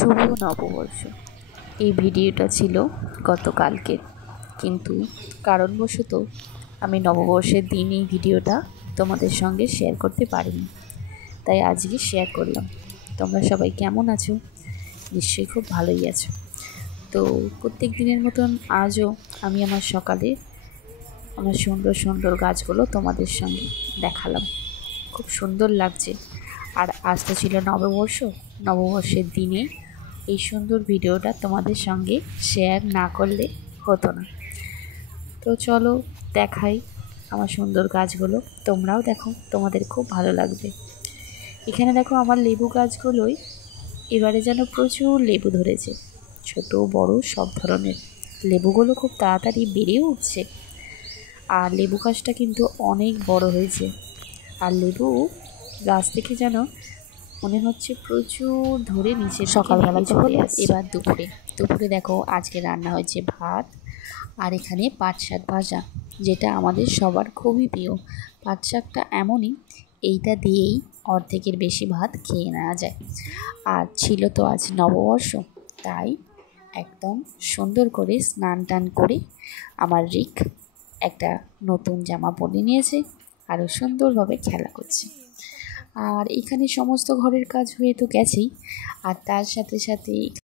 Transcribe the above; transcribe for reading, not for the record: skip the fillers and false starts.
শুভ নববর্ষ। এই ভিডিওটা ছিল গতকালকের, কিন্তু কারণবশত আমি নববর্ষের দিন এই ভিডিওটা তোমাদের সঙ্গে শেয়ার করতে পারিনি, তাই আজকে শেয়ার করলাম। তোমরা সবাই কেমন আছো? নিশ্চয়ই খুব ভালোই আছো। তো প্রত্যেক দিনের মতন আজও আমি আমার সকালে আমার সুন্দর সুন্দর গাছগুলো তোমাদের সঙ্গে দেখালাম। খুব সুন্দর লাগছে। আর আজ তো ছিল নববর্ষের দিনে এই সুন্দর ভিডিওটা তোমাদের সঙ্গে শেয়ার না করলে হতো না। তো চলো দেখাই আমার সুন্দর গাছগুলো, তোমরাও দেখো, তোমাদের খুব ভালো লাগবে। এখানে দেখো আমার লেবু গাছগুলোই এবারে যেন প্রচুর লেবু ধরেছে, ছোট বড় সব ধরনের। লেবুগুলো খুব তাড়াতাড়ি বেড়েও উঠছে, আর লেবু গাছটা কিন্তু অনেক বড় হয়েছে। আর লেবু গাছ থেকে যেন মনে হচ্ছে প্রচুর ধরে নিচে সকালবেলা চলে আসছে। এবার দুপুরে দেখো আজকে রান্না হয়েছে ভাত, আর এখানে পাট শাক ভাজা, যেটা আমাদের সবার খুবই প্রিয়। পাট শাকটা এমনই, এইটা দিয়েই অর্ধেকের বেশি ভাত খেয়ে নেওয়া যায়। আর ছিল তো আজ নববর্ষ, তাই একদম সুন্দর করে স্নান টান করে আমার রিক একটা নতুন জামা পরে নিয়েছে, আরও সুন্দরভাবে খেলা করছে। আর এখানে সমস্ত ঘরের কাজ হয়ে তো গেছেই, আর তার সাথে সাথে